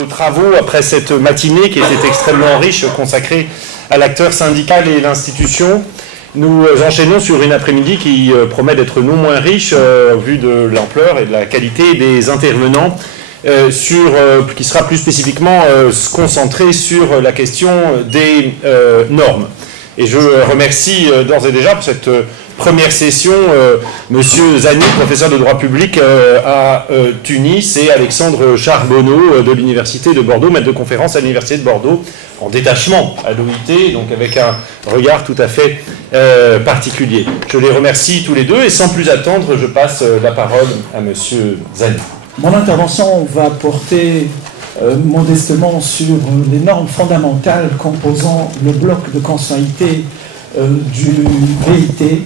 nos travaux après cette matinée qui était extrêmement riche, consacrée à l'acteur syndical et l'institution. Nous enchaînons sur une après-midi qui promet d'être non moins riche au vu de l'ampleur et de la qualité des intervenants, qui sera plus spécifiquement concentrée sur la question des normes. Et je remercie d'ores et déjà pour cette première session Monsieur Zani, professeur de droit public à Tunis, et Alexandre Charbonneau de l'Université de Bordeaux, maître de conférence à l'Université de Bordeaux, en détachement à l'OIT, donc avec un regard tout à fait particulier. Je les remercie tous les deux, et sans plus attendre, je passe la parole à Monsieur Zani. Mon intervention va porter modestement sur les normes fondamentales composant le bloc de constitutionnalité du BIT.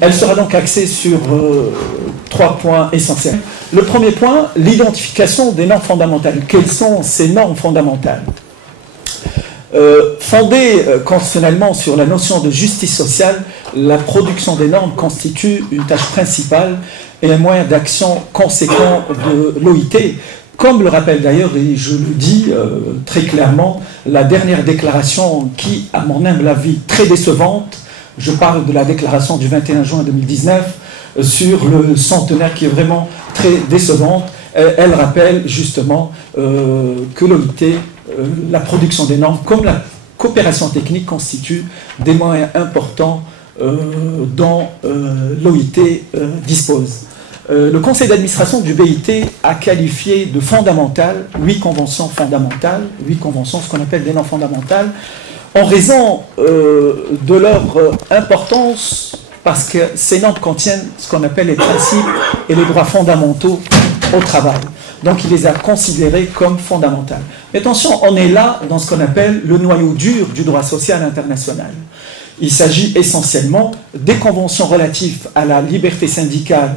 Elle sera donc axée sur 3 points essentiels. Le premier point, l'identification des normes fondamentales. Quelles sont ces normes fondamentales? Fondée constitutionnellement sur la notion de justice sociale, la production des normes constitue une tâche principale et un moyen d'action conséquent de l'OIT, comme le rappelle d'ailleurs, et je le dis très clairement, la dernière déclaration qui, à mon humble avis, très décevante, je parle de la déclaration du 21 juin 2019 sur le centenaire, qui est vraiment très décevante. Elle rappelle justement que l'OIT, la production des normes, comme la coopération technique, constituent des moyens importants dont l'OIT dispose. Le conseil d'administration du BIT a qualifié de fondamentales 8 conventions fondamentales, 8 conventions, ce qu'on appelle des normes fondamentales, en raison de leur importance, parce que ces normes contiennent ce qu'on appelle les principes et les droits fondamentaux au travail. Donc il les a considérées comme fondamentales. Mais attention, on est là dans ce qu'on appelle le noyau dur du droit social international. Il s'agit essentiellement des conventions relatives à la liberté syndicale,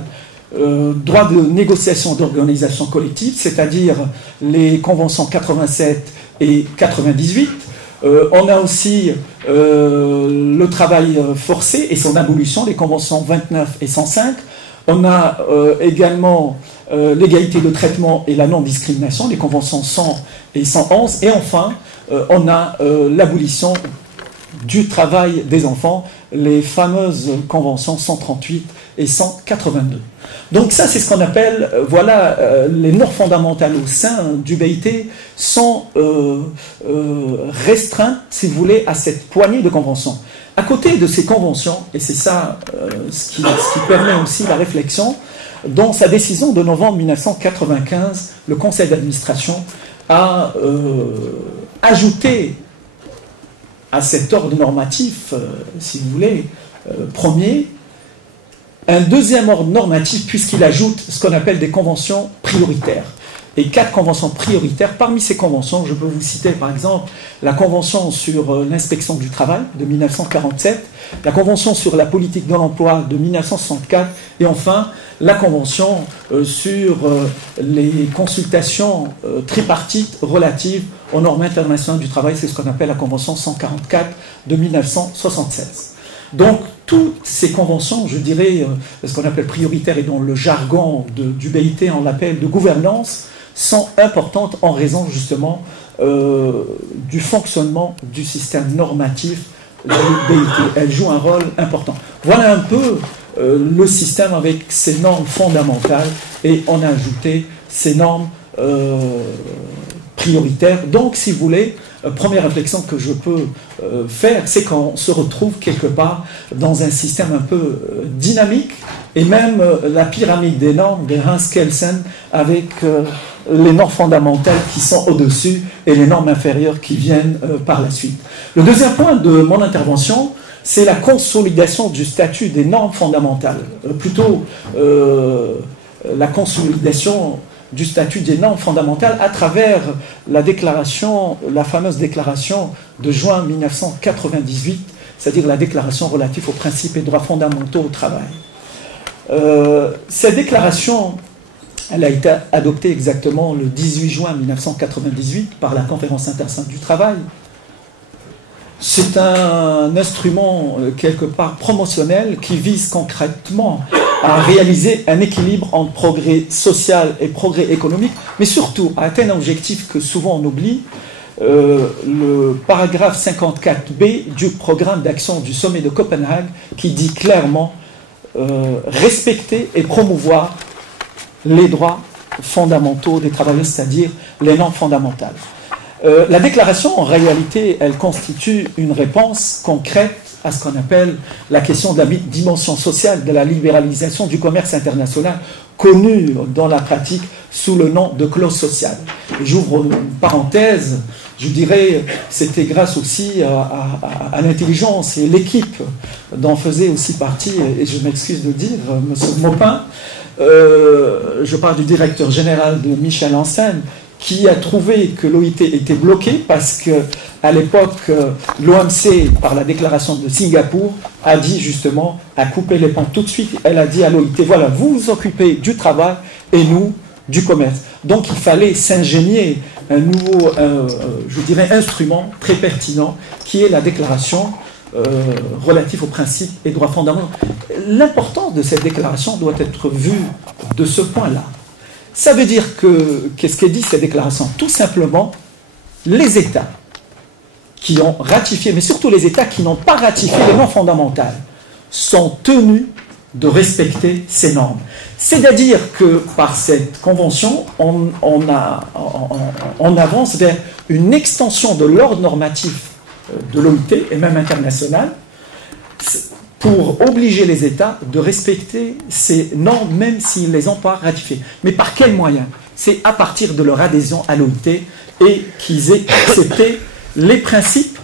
droit de négociation d'organisation collective, c'est-à-dire les conventions 87 et 98. On a aussi le travail forcé et son abolition, les conventions 29 et 105. On a également l'égalité de traitement et la non-discrimination, les conventions 100 et 111. Et enfin, on a l'abolition du travail des enfants, les fameuses conventions 138 et 182. Donc ça, c'est ce qu'on appelle, voilà, les normes fondamentales au sein du BIT sont restreintes, si vous voulez, à cette poignée de conventions. À côté de ces conventions, et c'est ça ce qui permet aussi la réflexion, dans sa décision de novembre 1995, le conseil d'administration a ajouté à cet ordre normatif, si vous voulez, premier, un deuxième ordre normatif, puisqu'il ajoute ce qu'on appelle des conventions prioritaires. Et 4 conventions prioritaires. Parmi ces conventions, je peux vous citer par exemple la convention sur l'inspection du travail de 1947, la convention sur la politique de l'emploi de 1964, et enfin la convention sur les consultations tripartites relatives aux normes internationales du travail, c'est ce qu'on appelle la convention 144 de 1976. Donc, toutes ces conventions, je dirais, ce qu'on appelle prioritaires et dont le jargon du BIT, on l'appelle de gouvernance, sont importantes en raison justement du fonctionnement du système normatif du BIT. Elles jouent un rôle important. Voilà un peu le système avec ces normes fondamentales, et on a ajouté ces normes prioritaires. Donc, si vous voulez, première réflexion que je peux faire, c'est qu'on se retrouve quelque part dans un système un peu dynamique, et même la pyramide des normes de Hans Kelsen, avec les normes fondamentales qui sont au-dessus et les normes inférieures qui viennent par la suite. Le deuxième point de mon intervention, c'est la consolidation du statut des normes fondamentales, plutôt la consolidation du statut des normes fondamentales à travers la déclaration, la fameuse déclaration de juin 1998, c'est-à-dire la déclaration relative aux principes et droits fondamentaux au travail. Cette déclaration, elle a été adoptée exactement le 18 juin 1998 par la Conférence internationale du travail. C'est un instrument quelque part promotionnel qui vise concrètement à réaliser un équilibre entre progrès social et progrès économique, mais surtout à atteindre un objectif que souvent on oublie, le paragraphe 54B du programme d'action du sommet de Copenhague qui dit clairement respecter et promouvoir les droits fondamentaux des travailleurs, c'est-à-dire les normes fondamentales. La déclaration, en réalité, elle constitue une réponse concrète à ce qu'on appelle la question de la dimension sociale de la libéralisation du commerce international, connue dans la pratique sous le nom de clause sociale. J'ouvre une parenthèse, je dirais, c'était grâce aussi à l'intelligence et l'équipe dont faisait aussi partie, et je m'excuse de dire, M. Maupin, je parle du directeur général de Michel Hansen, qui a trouvé que l'OIT était bloqué parce qu'à l'époque, l'OMC, par la déclaration de Singapour, a dit justement, a coupé les ponts tout de suite. Elle a dit à l'OIT, voilà, vous vous occupez du travail et nous du commerce. Donc il fallait s'ingénier un nouveau, je dirais, instrument très pertinent qui est la déclaration relative aux principes et droits fondamentaux. L'importance de cette déclaration doit être vue de ce point-là. Ça veut dire que, qu'est-ce qu'elle dit cette déclaration? Tout simplement, les États qui ont ratifié, mais surtout les États qui n'ont pas ratifié les normes fondamentales, sont tenus de respecter ces normes. C'est-à-dire que par cette convention, on avance vers une extension de l'ordre normatif de l'OIT et même international pour obliger les États de respecter ces normes même s'ils ne les ont pas ratifiées. Mais par quels moyens? C'est à partir de leur adhésion à l'OIT et qu'ils aient accepté les principes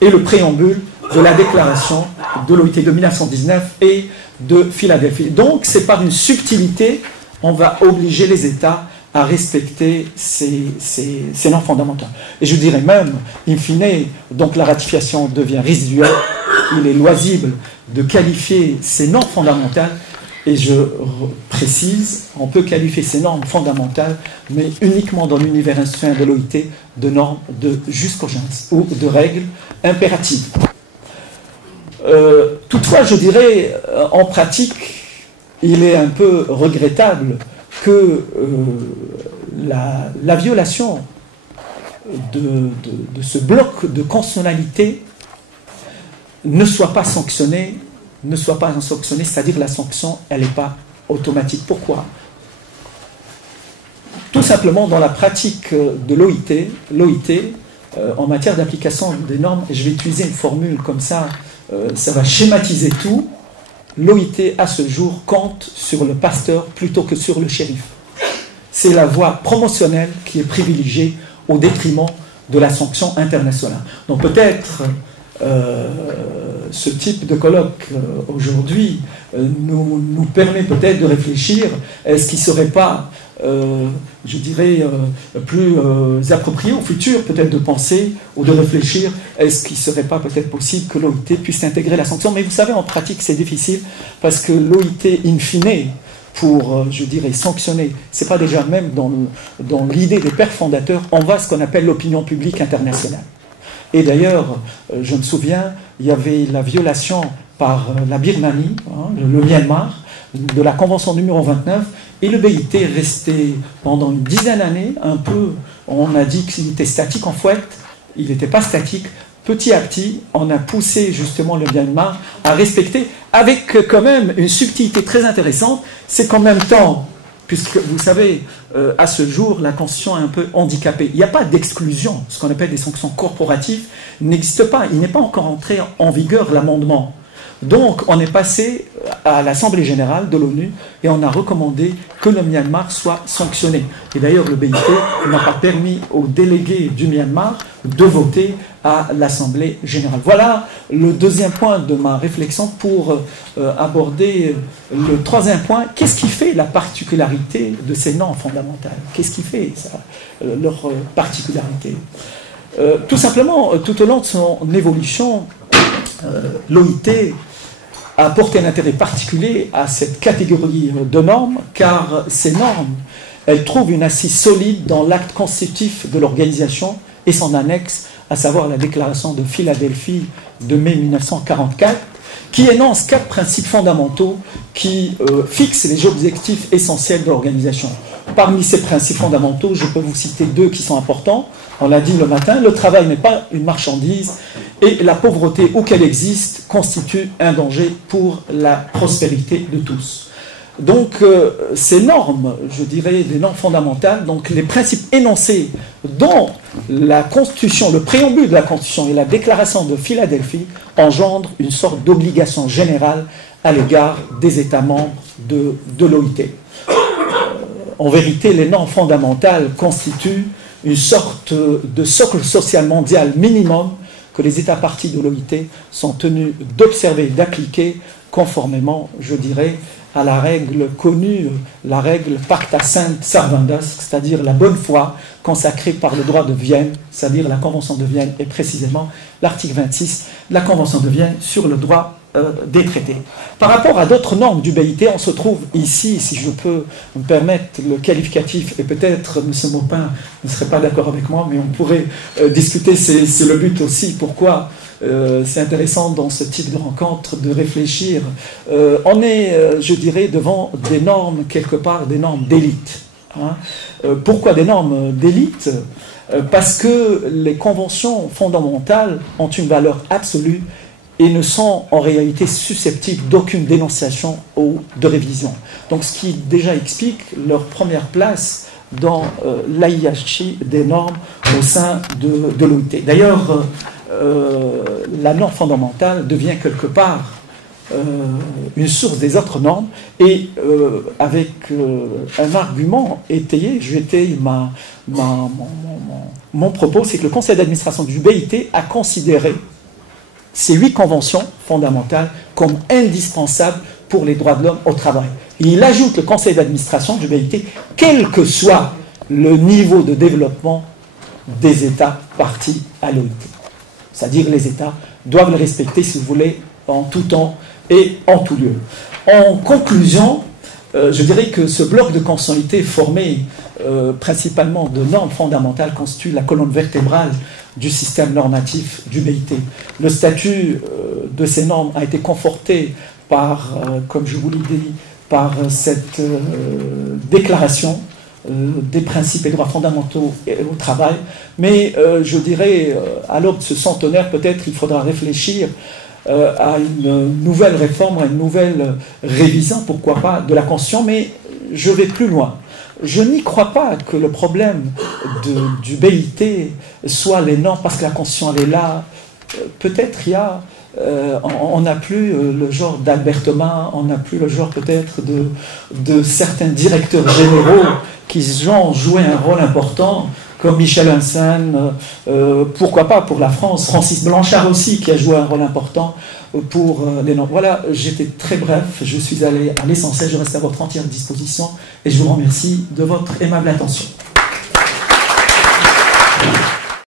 et le préambule de la déclaration de l'OIT de 1919 et de Philadelphie. Donc c'est par une subtilité, on va obliger les États à respecter ces normes fondamentales. Et je dirais même, in fine, donc la ratification devient résiduelle, il est loisible de qualifier ces normes fondamentales, et je précise, on peut qualifier ces normes fondamentales, mais uniquement dans l'univers institutionnel de l'OIT, de normes de jurisprudence ou de règles impératives. Toutefois, je dirais, en pratique, il est un peu regrettable que la violation de ce bloc de constitutionnalité ne soit pas sanctionnée, c'est-à-dire la sanction, elle n'est pas automatique. Pourquoi? Tout simplement, dans la pratique de l'OIT, en matière d'application des normes, et je vais utiliser une formule comme ça, ça va schématiser tout, l'OIT, à ce jour, compte sur le pasteur plutôt que sur le shérif. C'est la voie promotionnelle qui est privilégiée au détriment de la sanction internationale. Donc peut-être ce type de colloque aujourd'hui nous permet peut-être de réfléchir, est-ce qu'il ne serait pas, je dirais, plus approprié au futur peut-être de penser ou de réfléchir, est-ce qu'il ne serait pas peut-être possible que l'OIT puisse intégrer la sanction? Mais vous savez, en pratique, c'est difficile parce que l'OIT, in fine, pour, je dirais, sanctionner, ce n'est pas déjà même dans l'idée des pères fondateurs, on va à ce qu'on appelle l'opinion publique internationale. Et d'ailleurs, je me souviens, il y avait la violation par la Birmanie, le Myanmar, de la Convention numéro 29, et le BIT est resté pendant une dizaine d'années, un peu, on a dit qu'il était statique en fait, il n'était pas statique. Petit à petit, on a poussé justement le Myanmar à respecter, avec quand même une subtilité très intéressante, c'est qu'en même temps, puisque vous savez, à ce jour, la Constitution est un peu handicapée. Il n'y a pas d'exclusion, ce qu'on appelle des sanctions corporatives, n'existe pas. Il n'est pas encore entré en vigueur l'amendement. Donc, on est passé à l'Assemblée générale de l'ONU et on a recommandé que le Myanmar soit sanctionné. Et d'ailleurs, le BIT n'a pas permis aux délégués du Myanmar de voter à l'Assemblée générale. Voilà le deuxième point de ma réflexion pour aborder le troisième point. Qu'est-ce qui fait la particularité de ces normes fondamentales? Qu'est-ce qui fait ça, leur particularité? Tout simplement, tout au long de son évolution, l'OIT a porté un intérêt particulier à cette catégorie de normes, car ces normes, elles trouvent une assise solide dans l'acte constitutif de l'organisation et son annexe, à savoir la déclaration de Philadelphie de mai 1944, qui énonce 4 principes fondamentaux qui fixent les objectifs essentiels de l'organisation. Parmi ces principes fondamentaux, je peux vous citer 2 qui sont importants. On l'a dit le matin, le travail n'est pas une marchandise et la pauvreté, où qu'elle existe, constitue un danger pour la prospérité de tous. Donc ces normes, je dirais des normes fondamentales, donc les principes énoncés dans la Constitution, le préambule de la Constitution et la déclaration de Philadelphie engendrent une sorte d'obligation générale à l'égard des États membres de l'OIT. En vérité, les normes fondamentales constituent une sorte de socle social mondial minimum que les États parties de l'OIT sont tenus d'observer et d'appliquer conformément, je dirais, à la règle connue, la règle Pacta Sunt Servanda, c'est-à-dire la bonne foi consacrée par le droit de Vienne, c'est-à-dire la Convention de Vienne et précisément l'article 26 de la Convention de Vienne sur le droit des traités. Par rapport à d'autres normes du BIT, on se trouve ici, si je peux me permettre le qualificatif, et peut-être M. Maupin ne serait pas d'accord avec moi, mais on pourrait discuter, c'est le but aussi, pourquoi c'est intéressant dans ce type de rencontre de réfléchir. On est, je dirais, devant des normes, quelque part, des normes d'élite. Hein. Pourquoi des normes d'élite? Parce que les conventions fondamentales ont une valeur absolue et ne sont en réalité susceptibles d'aucune dénonciation ou de révision. Donc ce qui déjà explique leur première place dans la hiérarchie des normes au sein de l'OIT. D'ailleurs, la norme fondamentale devient quelque part une source des autres normes et avec un argument étayé, je vais étayer mon propos, c'est que le conseil d'administration du BIT a considéré ces 8 conventions fondamentales comme indispensables pour les droits de l'homme au travail. Et il ajoute le conseil d'administration du BIT, quel que soit le niveau de développement des États partis à l'OIT. C'est-à-dire les États doivent le respecter, si vous voulez, en tout temps et en tout lieu. En conclusion, je dirais que ce bloc de constitutionnalité formé principalement de normes fondamentales constitue la colonne vertébrale du système normatif du BIT. Le statut de ces normes a été conforté par, comme je vous l'ai dit, par cette déclaration des principes et droits fondamentaux au travail. Mais je dirais, à l'aube de ce centenaire, peut-être il faudra réfléchir à une nouvelle réforme, à une nouvelle révision, pourquoi pas, de la Constitution, mais je vais plus loin. Je n'y crois pas que le problème du BIT soit les normes, parce que la Constitution elle est là. Peut-être il y a, on n'a plus le genre d'Albert Thomas, on n'a plus le genre peut-être de certains directeurs généraux qui ont joué un rôle important, comme Michel Hansen, pourquoi pas pour la France, Francis Blanchard aussi, qui a joué un rôle important pour les normes. Voilà, j'étais très bref, je suis allé à l'essentiel, je reste à votre entière disposition et je vous remercie de votre aimable attention.